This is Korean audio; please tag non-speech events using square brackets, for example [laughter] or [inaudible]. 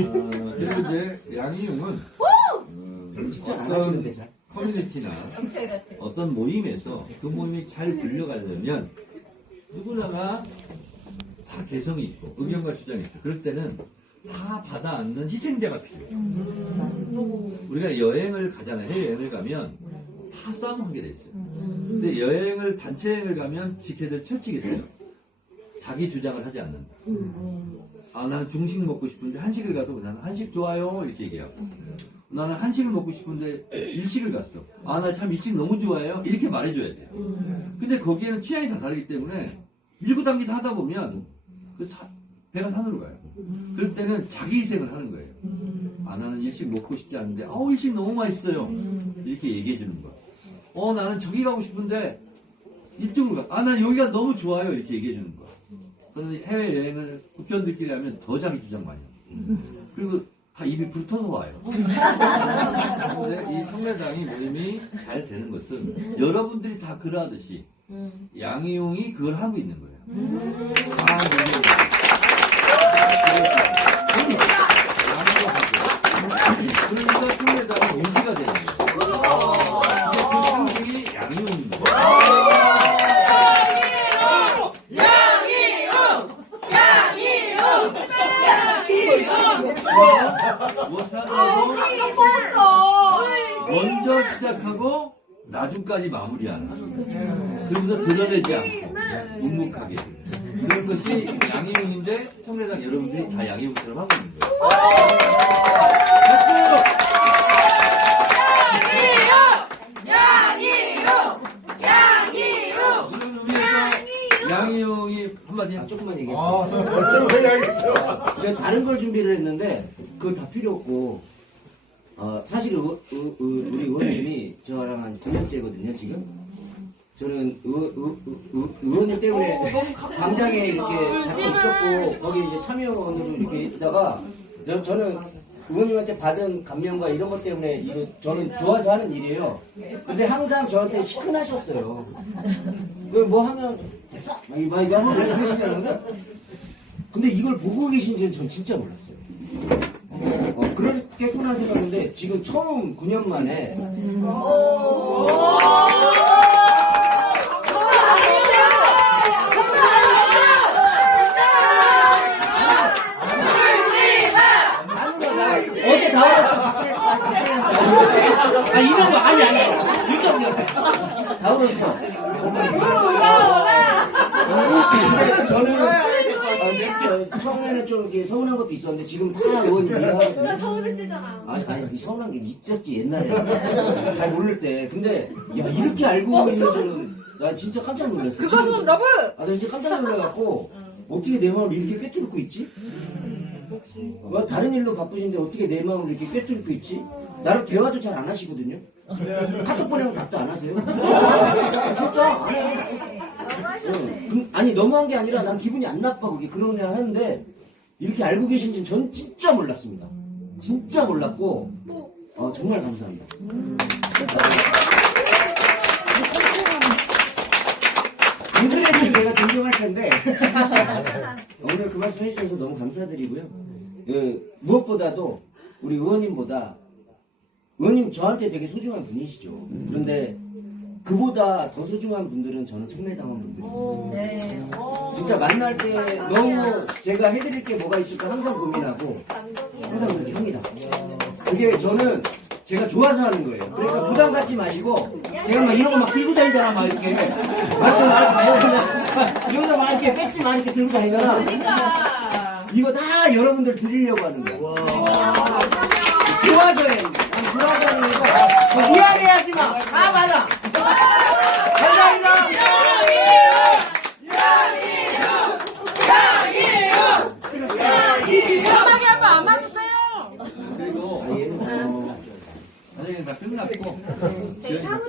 어, 그리고 이제 양이용은 음, 직접 안 어떤 하시는데 잘. 커뮤니티나. 어떤 모임에서 그 모임이 잘 불려가려면 누구나가 다 개성이 있고 의견과 주장이 있어. 그럴 때는 다 받아 안는 희생자가 필요해요. 우리가 여행을 가잖아요. 해외여행을 가면 다 싸움한 게돼 있어요. 근데 여행을 단체 여행을 가면 지켜야 될 철칙이 있어요. 자기 주장을 하지 않는다. 아 나는 중식 먹고 싶은데 한식을 가도 나는 한식 좋아요 이렇게 얘기하고 나는 한식을 먹고 싶은데 일식을 갔어. 아 나 참 일식 너무 좋아해요 이렇게 말해줘야 돼요. 근데 거기에는 취향이 다 다르기 때문에 당기다 하다 보면 그 사- 배가 산으로 가요. 그럴 때는 자기 희생을 하는 거예요. 아 나는 일식 먹고 싶지 않은데 어 일식 너무 맛있어요 이렇게 얘기해 주는 거야. 어 나는 저기 가고 싶은데 이쪽으로 가. 아난 여기가 너무 좋아요 이렇게 얘기해 주는 거야. 저는 해외 여행을 국회의원들끼리 하면 더 자기 주장 많이 해요. 그리고 다 입이 불터서 와요. [laughs] 근데 이 성매당이 모임이 잘 되는 것은 여러분들이 다 그러하듯이 양이용이 그걸 하고 있는 거예요. 아, 그러니까 성매당이 용기가 되는 거예요. 이게 그 상징이 양이용인 거예요. 뭐 하더라도 먼저 시작하고 나중까지 마무리하는 그러면서 드러내지 않고 묵묵하게. 그런 것이 양희용인데 청래당 여러분들이 다 양희용처럼 하고 있는 거예요 박수! 이런 의미에서 양희용이 한마디 아, 조금만 얘기해. 아, 벌써 해야겠죠. 제가 다른 걸 준비를 했는데 그거 다 필요 없고 어, 사실 의, 의, 의, 우리 의원님이 저랑 한 9년째거든요 지금 저는 의, 의, 의, 의원님 때문에 광장에 이렇게 같이 있었고 거기 이제 참여원으로 이렇게 있다가 저, 저는 의원님한테 받은 감명과 이런 것 때문에 이거 저는 좋아서 하는 일이에요. 근데 항상 저한테 시큰하셨어요. 그뭐 하면 됐어. 막 이거 막 이거 하면 왜 그러시냐는 근데 이걸 보고 계신지는 전 진짜 몰랐어요. 어, 그렇겠구나 생각했는데 지금 처음 9년 만에 어제 나왔어. 아 이런 거 아니 아니 일정이야. 다 울었어. 근데 저는 어, 처음에는 좀 이렇게 서운한 것도 있었는데 지금 다 의원이 이해하거든요. 서운했잖아. 아니, 아니, 이 서운한 게 있었지, 옛날에. 잘 모를 때. 근데, 야, 이렇게 알고 있는 줄은, 나 진짜 깜짝 놀랐어. 그것은 러브. 아, 나 진짜 깜짝 놀라갖고, 어떻게 내 마음을 이렇게 꿰뚫고 있지? 어, 다른 일로 바쁘신데 어떻게 내 마음을 이렇게 꿰뚫고 있지? 나랑 대화도 잘 안 하시거든요? 카톡 보내면 답도 안 하세요? 진짜? 안 그- 아니, 너무한 게 아니라 난 기분이 안 나빠, 그게. 그러냐 하는데, 이렇게 알고 계신지는 전 진짜 몰랐습니다. 진짜 몰랐고, 어, 정말 감사합니다. 인터넷을 내가 존경할 텐데, [laughs] 오늘 그 말씀 해주셔서 너무 감사드리고요. 그, 무엇보다도 우리 의원님보다, 의원님 저한테 되게 소중한 분이시죠. 그런데 그보다 더 소중한 분들은 저는 청매당원 분들이에요. 네. 진짜 만날 때 너무 제가 해드릴 게 뭐가 있을까 항상 고민하고 항상 그렇게 합니다. 그게 저는 제가 좋아서 하는 거예요. 그러니까 부담 갖지 마시고 제가 막 이런 거 막 들고 다니잖아 막 이렇게 말도 막 이런 거막 이렇게 뺏지 마 이렇게 들고 다니잖아. 이거 다 여러분들 드리려고 하는 거야. 좋아서 해. 난 하는 거고 미안해하지 마. 다 맞아.